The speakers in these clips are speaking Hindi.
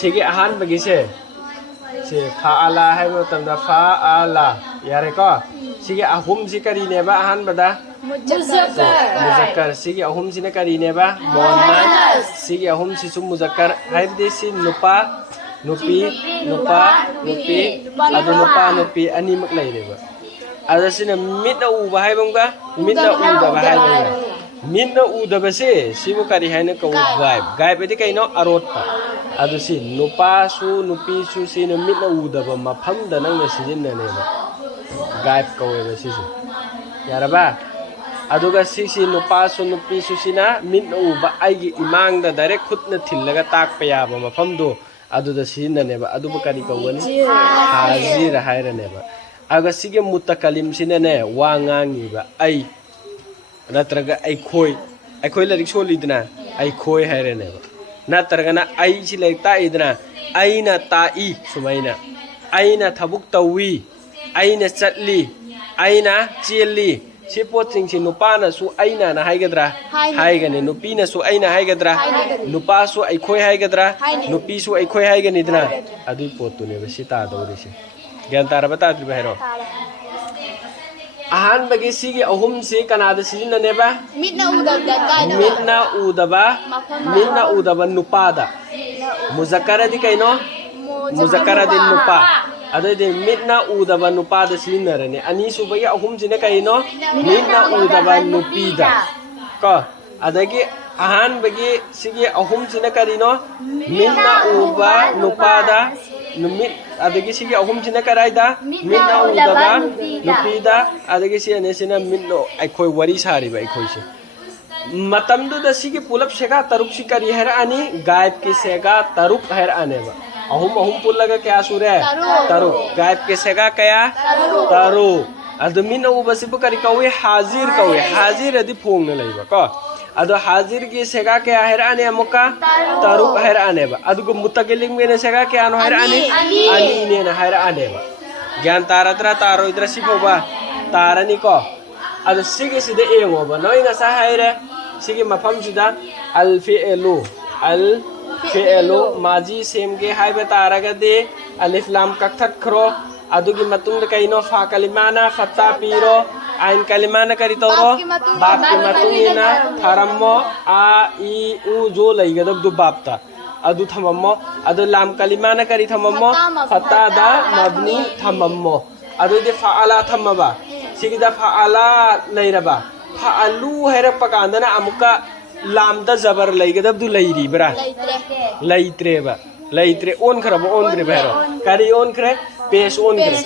Sige ahan bagi se fa'ala hai matamda fa'ala yare ko sige ahum si kari ne ba ahan bada muzakkar sige ahum si na kari ne ba muannas sige ahum si sum muzakkar hai de si nupa nupi adu nupa nupi ani mak lai ne ba ada sina mitna u ba hai bang ka mitna u da ba hai bang mitna u da ba se sibu kari hai na ko gaib edi kai no arot pa adu si nupa su nupi su si na mitna u da ba mafam da nang na sijin na ne ba gaib ko ba si si yara ba adu ga si nupa su nupi su si na mitna u ba ai gi imang da direct khut na thillaga tak pa ya ba mafam do adu da sijin na ne ba adu ba kari ko ni hazir hai ra ne ba aga sige mutakalim sina ne wa ngangi ba ai natraga ai khoi la rikso lidna ai khoi haire ne ba natraga na ai si lai ta idna ai na ta i sumaina ai na thabuk tawi ai na chatli ai na cheli si pot sing si nupa na su ai na haigadra haigani nupi na su ai na haigadra nupa su ai khoi haigadra nupi su ai khoi haigani dna adu pot tu ne ba si ta dori si Gyan tara ba ta bahero ahan bagi sige ahum si kanada sijin na neba mitna udaba nupada muzakkara di kaino muzakkara din nupa ado de mitna udaba nupada sijin na rene ani su bagi ahum sine kaino mitna udaba nupida ko adagi ahan bagi sige ahum sine karino mitna uba nupada numit adagi sige ahum sine karaida mitna udaba nupida adagi si ane sina mitno aikoi wari sari ba aikoi se matam du da sige pulap sega taruk si kari her ani gaib ki sega taruk her ane ba ahum pulaga kya sure taruk gaib ki sega kaya taruk adu mitna uba sibu kari kawe hazir adi phong na laiba ko ado hazir ki sega ke aher ane amuka taruk aher ane ba adu ko mutakalim me sega ke ano aher ane ani ne na aher ane ba gyan taratra taro idra sipo ba tarani ko ado sige side engo ba noi na sa haire sige mafam sida al fi'lu maji sem ge haiba taraga de alif lam kaktat khro adu gi matung de kaino fa kalimana fatta piro ain kalimana kari toro bab ki matungina tharammo a i u jo laigadab du babta adu thamammo adu lam kalimana kari thamammo fatta da mabni thamammo adu de faala thamaba sigida faala lairaba faalu hera pakandana amuka lam da zabar laigadab du lairi bra laitre ba laitre on kharabo on dre bhero kari on kre pes on kre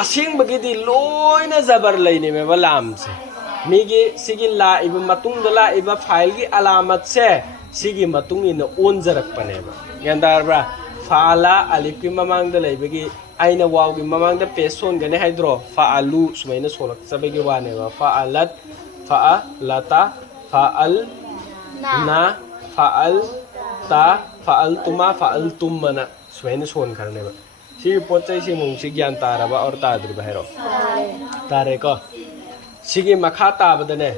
asing bagidi loina zabar laine me balam se migi sigi la iba matung dala iba file gi alamat se sigi matung ina on jarak pane ba gandar bra faala alif ki mamang dala ibagi aina waw gi mamang da peson gane hydro faalu sumaina solak sabagi wane ba faalat faalata faal na faal ta faal tuma faal tummana sumaina son karne ba si pochai si mung si gyan tara ba or ta dri bahero tare ko sigi makha ta badane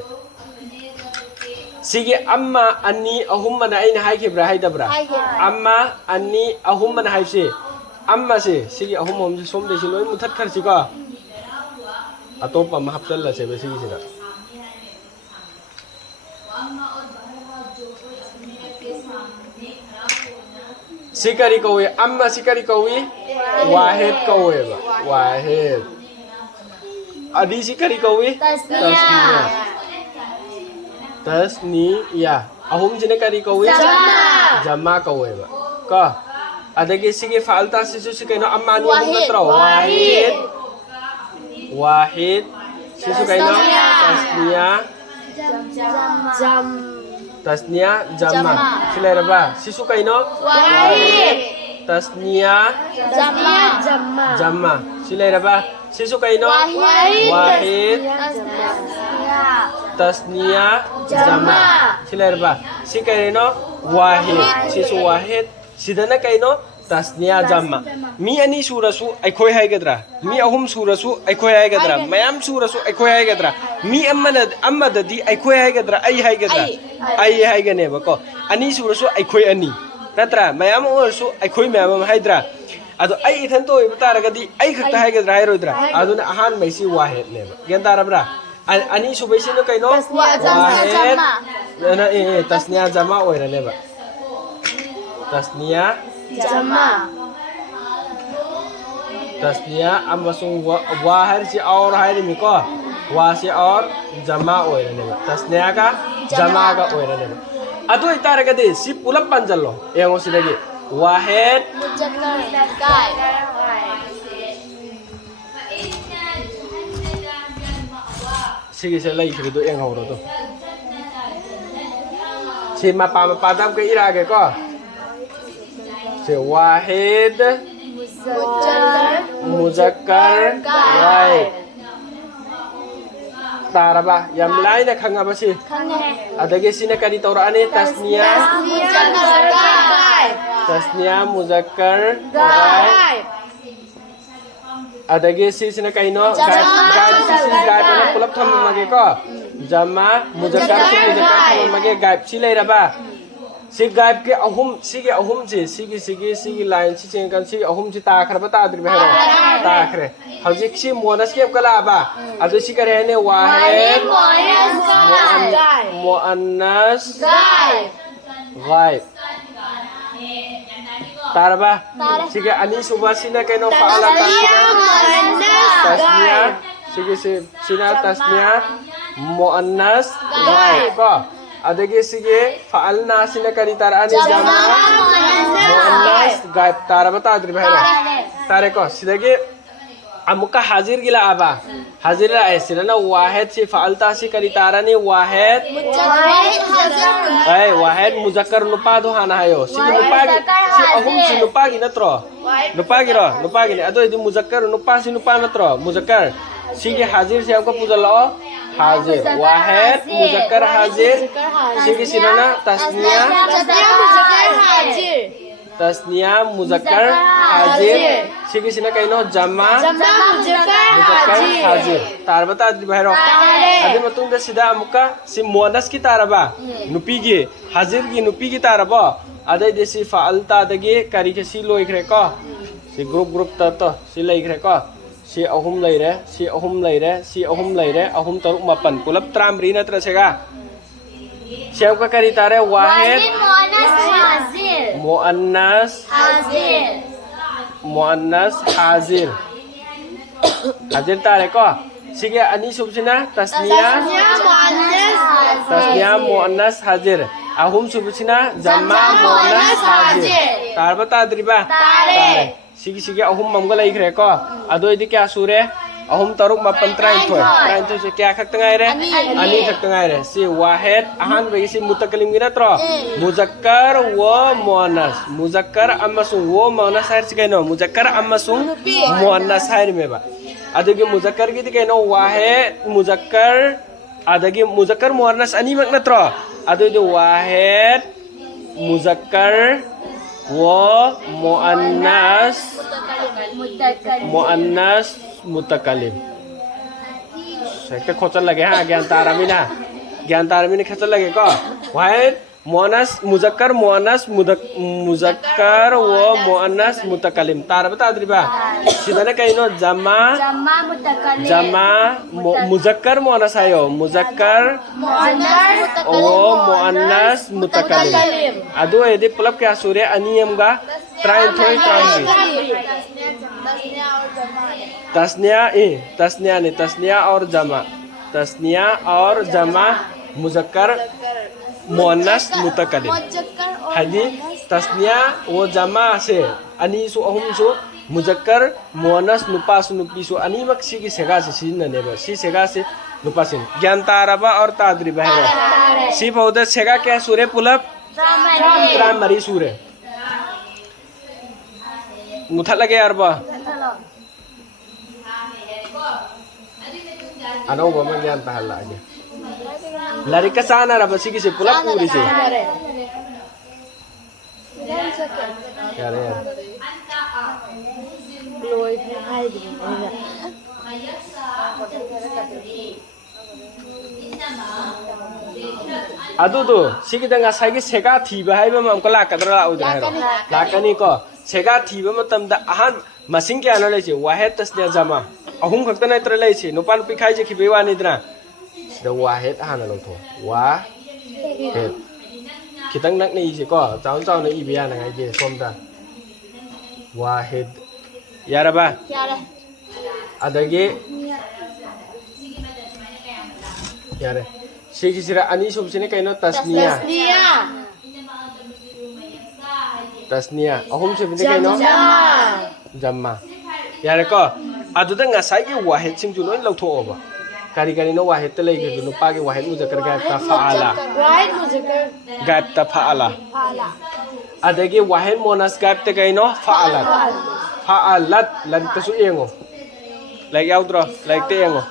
sigi amma anni ahum mana aina hai khibra hai dabra amma anni ahum mana hai se amma se sigi ahum hom se som de si loi muthat khar si ko atop ma haptal la se be sigi sina sikari kowe amma sikari kowe wahid kowe ba wahid adi sikari kowe tasniya ahum jine kari kowe jama kowe ba ka adagi sige falta sisu sikaino amma ni ahum natra wahid sisu kaino tasniya jama silera ba sisu kaino wahid tasniya jama silera ba sisu kaino wahid tasniya jama silera ba sikaino wahid sisu wahid sidana kaino tasniya jama mi ani surasu aikoi haigadra mi ahum surasu aikoi haigadra mayam surasu aikoi haigadra mi amma dadi aikoi haigadra ai haigane ba ko ani surasu aikoi ani नत्रा मयाम ओरसु अखोई मयाम हाइद्रा अदो आई इथन तो इबतारगदी आई खक्ता हाइगद्रा हाइरोद्रा अदुना अहान मैसी वाहेद ने गेन तारब्रा अनि सुबैसिनो कैनो वाहेद ना तस्निया जमा ओइरनेबा तस्निया जमा तस्निया अमसुंग वाहर से और हाइरमिको वा से और जमा ओइरनेबा तस्निया का जमा का ओइरनेबा अदो इतारगदी सि पुलप पंजल्लो एंगो सिदगी वाहेद सिगी से लई खरिदो एंग होरो तो से मपा दब के इरागे को से वाहिद मुजक्कर गायब तारबा यम लाइना खंगाबा सि अदगे सिने करी तौराने तस्निया मुजक्कर गायब अदगे सिने कइनो गायब ना पुलप थम मगे को जमा मुजक्कर मगे गायब सि लेरबा सि गायब के अहुम सिगी लाइन सि चेंगन सि अहुम सि ताखरबा ताद्रि बहेरो ताखरे हजिक सि मोनस के कलाबा अदु सि करे ने वाहिद मुअन्नस गायब तारबा सिगे अनि सुबासिना केनो फाला तस्निया सिगे सिना तस्निया मुअन्नस गायब को अदगे सिगे फालना सिना करी तार अनि जमा मुअन्नस गायब तारबा ताद्रि बहेरो तारे को सिदगे अमुका हाजिर गिला आबा हाजिर ऐसिना ना वाहिद से फालता से करी तारानी वाहिद वाहिद मुजक्कर नुपा दो हाना हायो सिगी नुपा सि अहुम सि नुपा गी नत्रो नुपा गी ने अदो इदि मुजक्कर नुपा सि नुपा नत्रो मुजक्कर सिगी हाजिर से हमको पूजलो हाजिर वाहिद मुजक्कर हाजिर सिगी सिना तस्निया मुजक्कर हाजिर सिगी सिना कइनो जमा मुजक्कर हाजिर तारबा ताद्रि बहेरो अदि मतुंग सिदा अमुका सि मोनस की तारबा नुपीगी हाजिर की नुपीगी तारबा अदे देसी फालता दगे करी के सि लोइखरे को सि ग्रुप तो सि लइखरे को सि अहुम लइरे अहुम तरुक मपन पुलब त्रामरी नत्र सेगा शेव का करी तारे वाहिद मुअन्नस हाजिर तारे को सिगे अनि सुबसिना तस्निया मुअन्नस हाजिर अहुम सुबसिना जमा मुअन्नस हाजिर तारबा ताद्रिबा तारे सिगे अहुम ममगा लइखरे को अदो इदि क्या सुरे अहुम तरुक मपन त्राइन से क्या खक्तंगाय रे अनि खक्तंगाय रे सि वाहिद अहान बे सि मुतकलिम गिना त्रो मुजक्कर व मुजक्कर अमसुंग व मुअन्नस हायर सिगैनो मुजक्कर अमसुंग मुअन्नस हायर मेबा अदगे मुजक्कर गिदि कैनो वाहिद मुजक्कर अदगे मुजक्कर मुअन्नस अनि मक नत्रो अदगे वाहिद मुजक्कर व मुअन्नस मुतकलिम सेके खोचल लगे हाँ ज्ञान तारामी खोचल लगे को वाहिद मुजक्कर व मुअन्नस मुतकलिम तारबा ताद्रिबा सिदाने कइनो जमा मुजक्कर मुअन्नस आयो मुजक्कर व मुअन्नस मुतकलिम अदो एदि पुलब क्या सूर्य अनियमगा तस्निया और जमा मुजक्कर मुअन्नस मुतकलिम हदी तस्निया वो जमा से अनि सु अहुम सु मुजक्कर मुअन्नस नुपा सु नुपी सु अनि मक सिगी सेगा से सिननेबा सि सेगा से नुपा सिन ज्ञान तारबा और ताद्रि बहेरो सि पौदा सेगा क्या सूर्य पुलब त्रामरी सूर्य मुथा लगे अरबा अनौबा में ज्ञान ताहला आगे लारी का साना रबा सिगी से पुलप पूरी से क्या रे Adu tuh, sih kita nggak saya sega tiba hai memang kalau kadra udah hero. Lakani ko sega tiba matam da ahan masing kya nolai sih, wahid tas dia jama. Ahum kakta nai terlai sih, nupan pikai je kibewa nih dra. Sudah wahid ahan lalu tuh, wahid. Kita nak nih sih ko, tahun-tahun nih ibian ngai je somda. Wahid. Ya apa? Ada ge. Ya deh. Sigi sira ani sub sini kaino tasnia. Tasnia. Ahum sub sini kaino jamma. Ya deh ko. Adu dah nggak saya wahid sing juno lau thok ba. Kari-kari no wahid te lagi juno pagi wahid muzakkar gaib ta faala. Wahid muzakkar Gaib ta faala. Ada ge wahid monas gaib te kaino faalat. Faalat lagi tasu engo. Lagi outro, lagi te engo.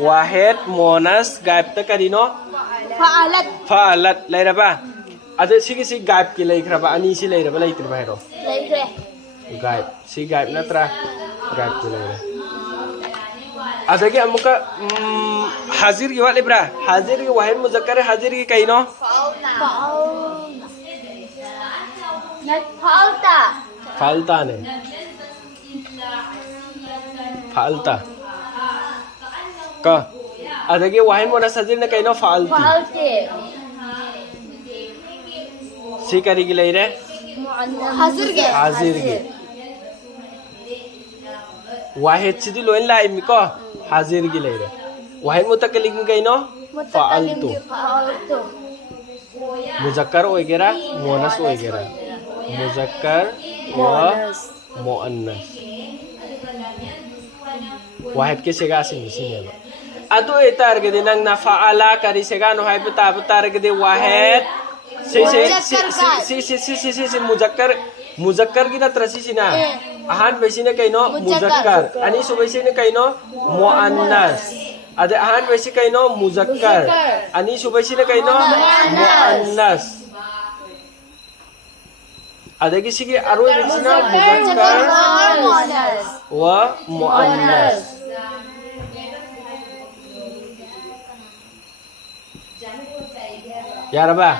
Wahid monas gaib te karino faalat lai raba ada sigi si gaib ki lai raba ani si lai raba lai tir bahero gaib si gaib natra gaib ki lai ada ki amuka hazir ki wale bra hazir ki wahid muzakkar hazir ki kaino falta ne falta ka ada ge wahid monas hazir ne kaino falti si kari ki lai re hazir ge wahid sidi loin lai mi ko hazir gi lai re wahid mutakallim kaino fa'altu muzakkar oigera monas oigera muzakkar wa muannas wahid ke sega sing sini ba adu etar gede nang na faala kari sega no hai betar gede wahid si muzakkar kita terasi sina ahan besine kaino muzakkar ani so besine kaino muannas ada ahan besi kaino muzakkar ani so besine kaino muannas ada ki sigi aro besina muzakkar wa muannas ya raba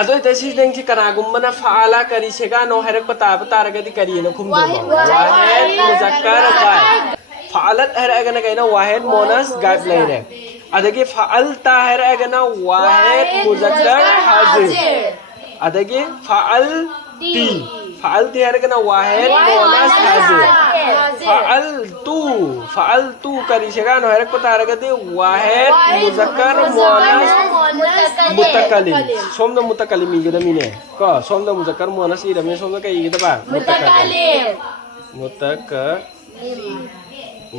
ado ite si deng si kana gumbana faala kari sega no harak pata ragadi kari no khum do wahid muzakkar gaib faalat har agana kaina wahid monas gaib laire adagi faalta har agana wahid muzakkar hazir adagi faalti har agana wahid monas hazir faaltu kari sega no harak pata ragadi wahid muzakkar monas mutakallim somda mutakallim igida mine ko somda muzakkar muannas ida me somda kai igida ba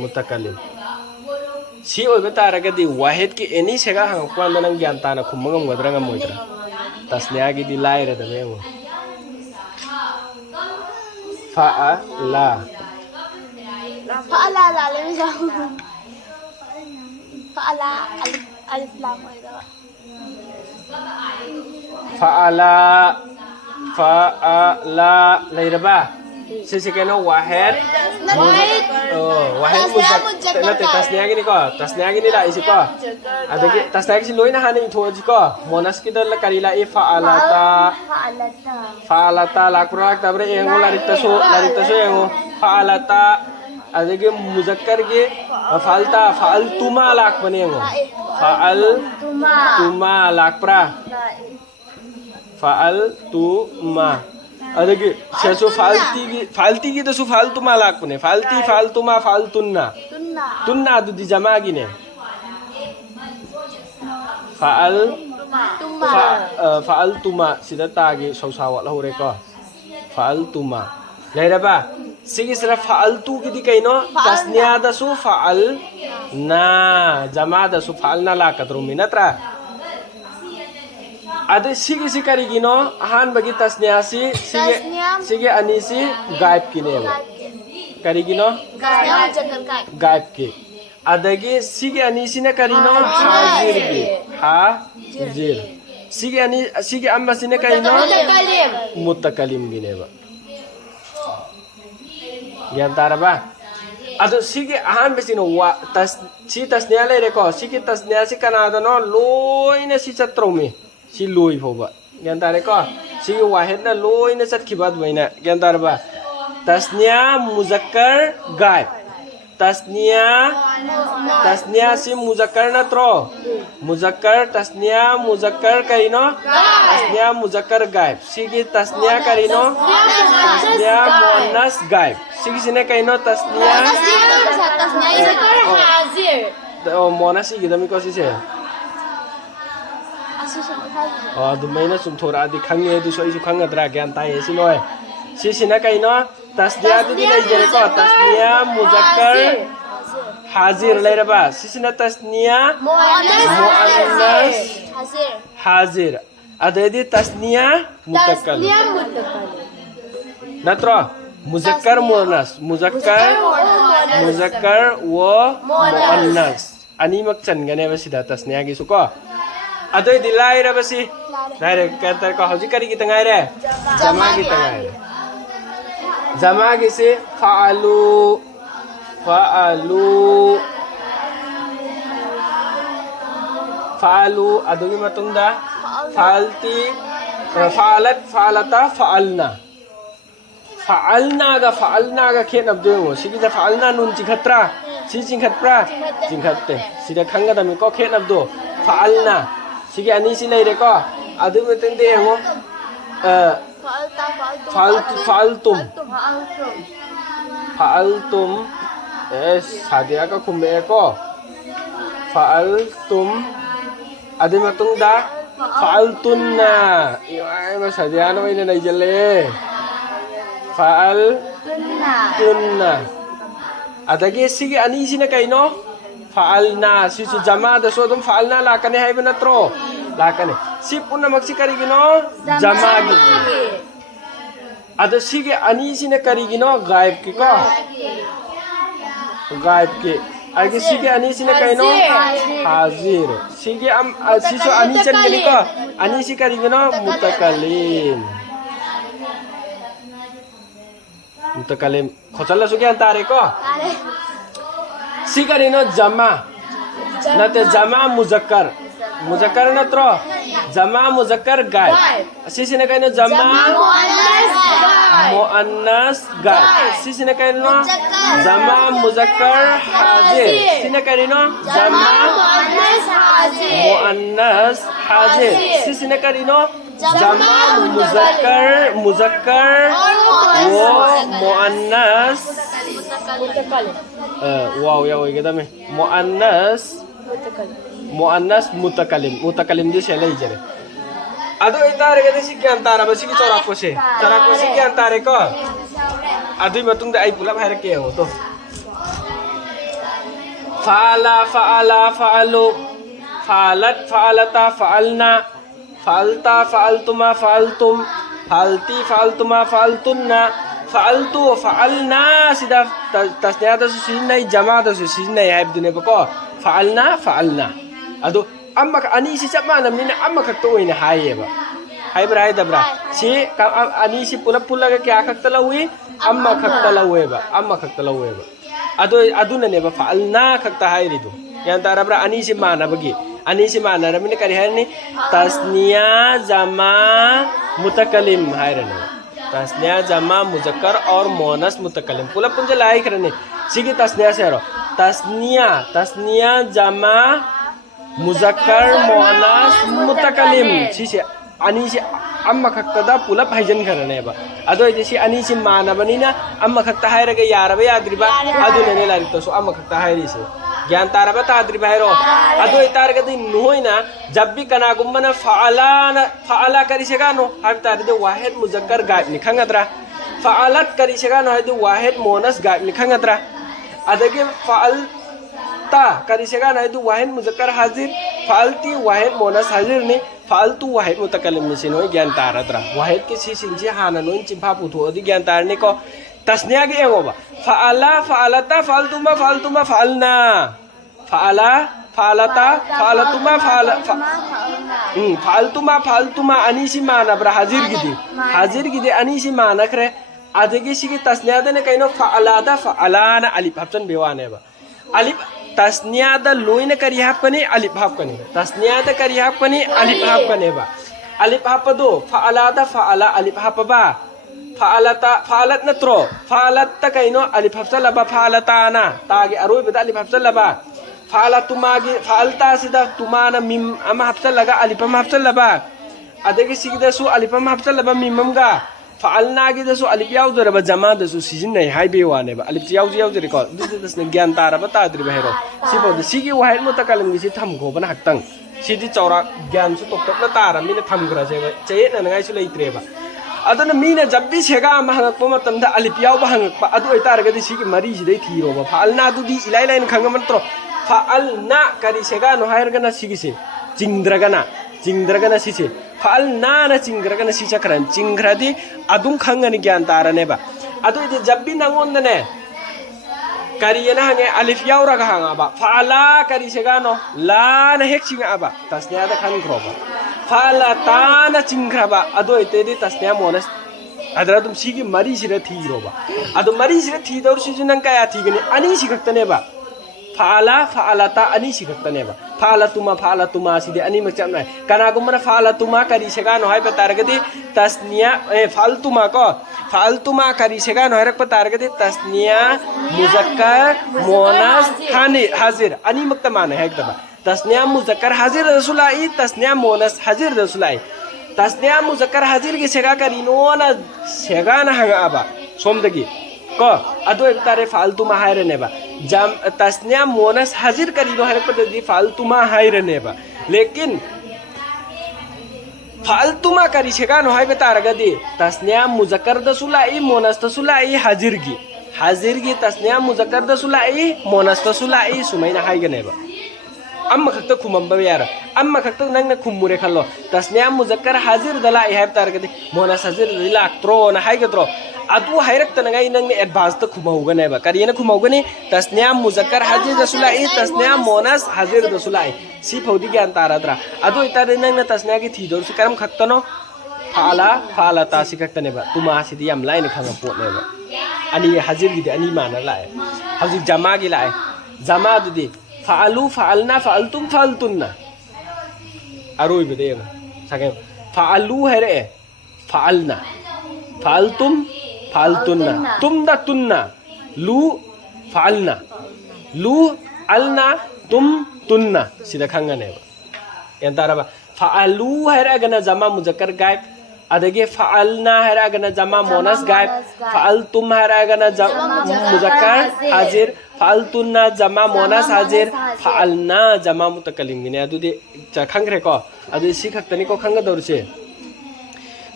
mutakallim si oi betara gadi wahid ki eni sega hang kwanda nang gyan ta na khumangam gadra ngam moidra tasnya gi di laira da memo fa'ala la le me jamu fa'ala alif lam oida fa'ala laira ba sisi kena wahid muzakkar nate tasnya gini ko tasnya gini la isi ko ada ki tasnya gini loina haning thoji ko monas ki dal karila e fa'alata la kurak tabre engo larita so engo fa'alata ada ki muzakkar ki fa'altuma lak bane engo fa'altuma lak pra fa'altuma ada ki sesu falti ki to su faltuma lak bane faltuma faltunna adu di jama gine fa'altuma sidata gi sausawa lahore ko fa'altuma laira ba sigi sira fa'altu ki di kaino tasniya da su fa'al na jama da su fa'al na la kadru minatra ada sigi kari gino ahan bagi tasniya sigi anisi gaib kine kari gino gaib ki adagi sigi anisi na karino hazir sigi ambasi na karino mutakallim gine ba yan tara ba ado sige ahan besino wa si tasniya le reko sige tasniya si kanada no loina si chatromi si loi phoba gyan tare ko sige wahid na loina chat khibad baina gyan tar ba tasniya muzakkar gaib tasniya si muzakkar na tro muzakkar tasniya muzakkar kaino tasniya muzakkar gaib sige tasniya karino tasniya muannas gaib sige sine kaino tasniya hazir. oh muannas sige dami ko si se Asu sama hazir. oh dumaina sum thora adi khangye du so isu khangadra gyan tai si noi si sine kaino tasniya du di lai jere ko tasniya muzakkar hazir laira ba si sine tasniya muannas Hazir. hazir adedi tasniya mutakallim natro muzakkar muannas muzakkar wo muannas ani mak chan gane ba sida tasniya gi su ko adoi di laira ba si laira ka ko hoji kari gi tangai re jama gi tangai re jama gi se fa'alu adogi matungda fa'alti fa'alat fa'alata fa'alna ga khen abdu sigi da fa'alna nun chingkhatra si chingkhatpra chingkhatte sida khanga dami ko khen abdu fa'alna sigi ani si leire ko adu matungde ngo fa'altum sadia ka khume ko fa'altum adu matungda fa'altunna ai ma sadia na mai nai jale fa'altunna adagi sigi ani sina kaino fa'alna sisu jama da so dum fa'alna la kane hay benatro la kane si punna maksi kari gino jama gi ada sigi ani sina kari gino gaib ki ko gaib ki agi sigi ani sina kaino hazir sigi sisu ani chen gani ko ani si kari gino mutakallim mutakalim khochala sugi antare ko sigarino jama nate jama muzakkar natro jama muzakkar gaib sisine kaino jama muannas gaib sisine kaino jama muzakkar hazir sine kaino jama muannas hazir sisine kaino jama muzakkar wo muannas wow ya woi kita me muannas mutakalim di sele jere ado itare gede si antara basi ki corak ko si ki antare ko ado matung da ai pula bhair ke ho to fa'alu fa'alat fa'alata fa'alna fa'alta fa'altuma fa'altum fa'alti fa'altuma fa'altunna fa'altu fa'alna sida tasniya da susinai jama da susinai haibdune bako fa'alna ado amma ani si chama namni amma khakto oina hayeba haibra haidabra si ani si pula ga kya khakta lawi amma khakta laweba ado ne ba fa'alna khakta hairidu yan tarabra ani si mana bagi ani si mana ramine kari hayni tasniya jama mutakallim hairane tasniya jama muzakkar और मोनस मुतकल्लिम पुला पुंजे लाई करने सिगी tasniya से रो tasniya jama muzakkar monas mutakallим सिसे ani si amma khakta da pula bhaijan karane ba ado ite si ani si mana banina amma khakta haira ga yara ba yadriba adu ne lari to so amma khakta hairi se ज्ञान तारा बता आदरी बाहरो अदो इतार गदि नुहोइना जब भी कना गुम्मना फआला करी सेगानो हाब तारी दे वाहिद मुजक्कर गायब निखंगद्रा फआलत करी सेगानो हादि वाहिद मोनस गायब निखंगद्रा अदगे फअलता करी सेगानो हादि वाहिद मुजक्कर हाजिर फअलती वाहिद मोनस हाजिर नि फअलतु वाहिद मुतकल्लिम निसिनो ज्ञान ताराद्रा वाहिद के सिसिंजी हाना नो चिंफा पुथो अदि ज्ञान तारने को tasniya ge engoba fa'ala fa'alata fa'altuma fa'alna fa'ala fa'alata fa'alatuma fa'altuma anisi mana bra hazir gidi anisi mana kre adagi sigi tasniya da ne kaino fa'alada fa'alana alif hapchan bewane ba alif tasniya da loina kari hapkani alif hapkani tasniya da kari hapkani alif hapkani ba alif hapado fa'alada fa'ala alif hapaba fa'alata fa'alat natro fa'alat ta kaino alif hapsala ba fa'alatana tagi aroi beda alif hapsala ba fa'alatumagi fa'alta sida tumana mim ama hapsala ga alif hapsala ba adagi sigi da su alif hapsala ba mimam ga fa'alna gi da su alif yaudare ba jama da su sijin nai haibe wane ba alif yaudare ko das ne gyan tara ba ta dri ba hero sibo da sigi wahid mutakalim gi si tham go ban haktang sidi chawra gyan su tok tok na tara mina tham gra se che na ngai su leitre ba adana mina jabbi sega ma hangak pa matam da alif yaw ba hangak pa adu ai tara ga di sigi mari si dei thiro ba fa'alna du di ilai lain khanga mantro fa'alna kari sega no hair gana sigi se cingdragana sise fa'alna na cingdragana sisa karan cingradi adum khangani gyan tara ne ba adu ide jabbi nangon ne kari yana hange alif yaura ga hanga ba fa'ala kari segano la na hek cinga ba tasnya da kan groba fa'ala ta na cingra ba adu ite di tasnya monas adra dum sigi mari sira thiro ba adu mari sira thidor sijunang kaya thigani ani sigaktane ba fa'ala fa'alata ani sigaktane ba fa'alatuma sidi ani macam nai kana gumana fa'alatuma kari segano hai patargadi tasniya fa'altuma kari segano hai patargadi tasniya muzakkar muannas hazir ani maktamana hai ekdaba tasniya muzakkar hazir rasulai tasniya muannas hazir rasulai tasniya muzakkar hazir gi sega kari nona segana hanga aba somdagi ko ado ektare fa'altuma haire neba jam tasniya monas hazir kari no haire padadi fa'altuma haire neba lekin fa'altuma kari sega no haire taragadi tasniya muzakkar da sulai monas da sulai hazir gi tasniya muzakkar da sulai monas da sulai sumaina haige neba amma kakta kumamba yara amma kakta nangna kumure khallo tasniya muzakkar hazir dala haire taragadi monas hazir dila tro na haige tro adu hairak tanangai nang ne advance ta khumauga ne ba kariyana khumauga ne tasniya muzakkar hazir rasulai tasniya monas hazir rasulai si phodi gyan taradra adu itare nang na tasniya gi thidor si karam khaktano fa'ala ta si kaktane ba tuma si di yam lai ne khanga pot ne ba ani hazir gi ani mana lai hazir jama gi lai jama du di fa'alu fa'alna fa'altum fa'altunna aroi be de sake fa'alu here fa'alna fa'altum fa'altunna tumda tunna lu fa'alna lu alna tum tunna sida khanga ne entara ba fa'alu haira gana jama muzakkar gaib adage fa'alna haira gana jama monas gaib fa'altum haira gana muzakkar hazir fa'altunna jama monas hazir fa'alna jama mutakallim ne adu de khangre ko adu si khaktani ko khanga dorse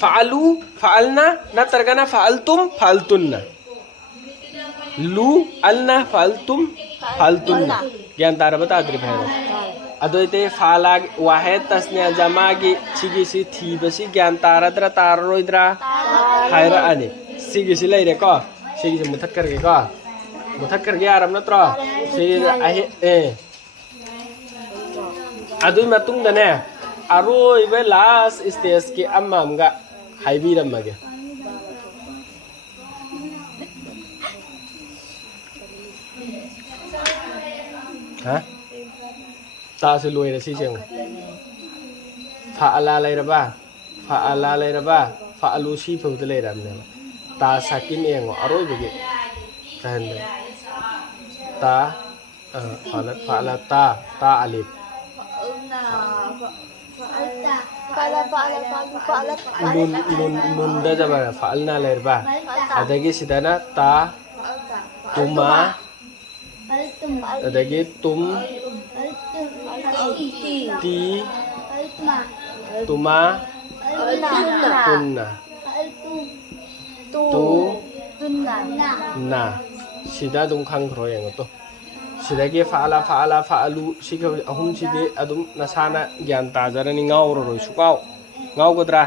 fa'alu fa'alna na targana fa'altum fa'altunna lu alna fa'altum fa'altunna gyan tara bata adri bhayro adoite fa'ala wahid tasniya jama gi chigi si thibasi gyan tara dra taroidra haira ani sigi si leire ko sigi muthakkar ge ko muthakkar ge aram natro sigi ahe adui matung dane aroi be last stage ki amam ga haibiramage ha ta se loi ra si cheng fa'ala lairaba fa'alu si phu de lairam ne ta sakin engo aroi bege kan ta fa'ala ta alif nun da jaba fa'alna lairba adagi sidana ta tuma adagi tum ti tuma tunna tu na sida dum khang khro yang to sidagi fa'alu siga ahum side adum nasana gyan ta jarani ngauro roi sukau ngau godra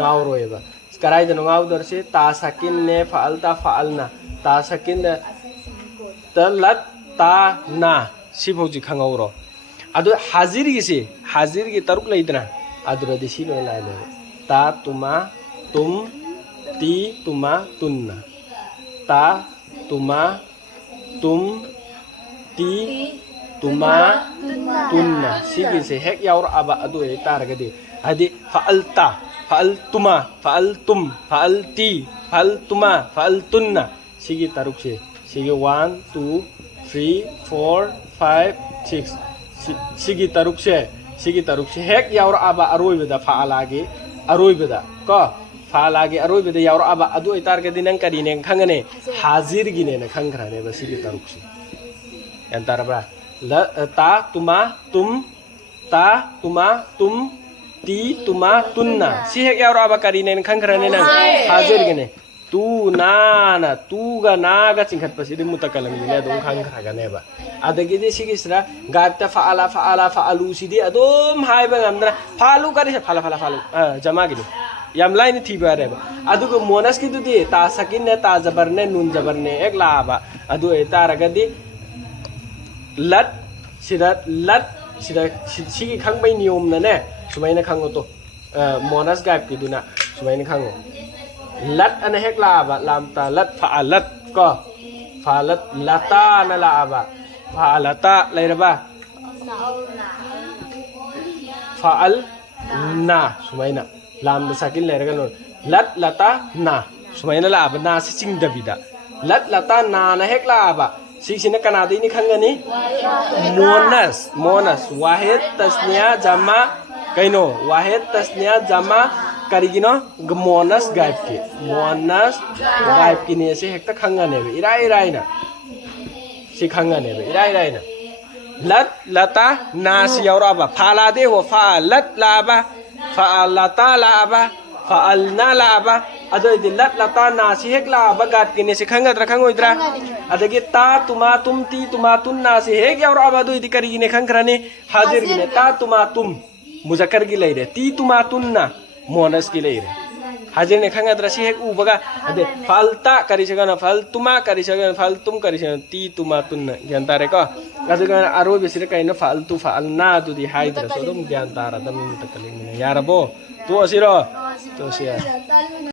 ngauro eba karai jano ngau dorse ta sakin ne fa'alta fa'alna ta sakin talat ta na siboji khangauro adu hazir gi taruk laidna adu radi sino lai ta tuma tum ti tuma tunna ta tuma tum ti tuma tunna sigi se hek yaur aba adu e taragadi adi fa'alta fa'altuma fa'altum fa'alti fa'altuma fa'altunna sigi tarukse sigi 1 2 3 4 5 6 sigi tarukse hek yaur aba aroibeda fa'alage aroibeda ko fa'alage aroibeda yaur aba adu e taragadi nang kari neng khangane hazir gine na khangrane ba sigi tarukse antara bra ta tuma tum ta tuma tum ti tuma tunna si hek yaur aba kari neng khangrane nang hazir gine tu na na tu ga na ga chingkhat pasi de mutakalam ni adong khangra ga ne ba adagi de sigisra gatta fa'ala fa'ala fa'alu sidi adom hai ba ngamdra falu kari fala fala falu jama gini yam line thi ba re ba adu ko monas ki du di ta sakin ne ta jabar ne nun jabar ne ek la ba adu e taraga di lat sida sigi khangbai niyom na ne sumaina khango to monas gaib ki duna sumaina khango lat ana hek la ba lam ta lat fa'alat ko fa'alat lata na la ba fa'alata lai ba fa'al na sumaina lam da sakin lai ga non lat lata na sumaina la ba na si ching davida lat lata na na hek la ba sina kana de ni khangani monas wahid tasniya jama kaino wahid tasniya jama karigino monas gaib ki ne se hekta khangane be irai na si khangane be irai na lat lata na si yaura ba phala de ho fa lat la ba fa lata la ba fa alna la ba ado di lat lata na si hek la ba gat ki ne se khangadra khangoidra adagi ta tuma tum ti tuma tunna si hek yaura ba do di karigine khangrane hazir gine ta tuma tum muzakkar gi leire ti tuma tunna monas ki leire hazir ne khangadra si hek u baga ade falta kari sagana faltuma kari sagana faltum kari sagana ti tuma tunna gyantare ko aduga aro besire kaino faltu falna du di haidra so dum gyantara dam takaling yarabo to asiro to sia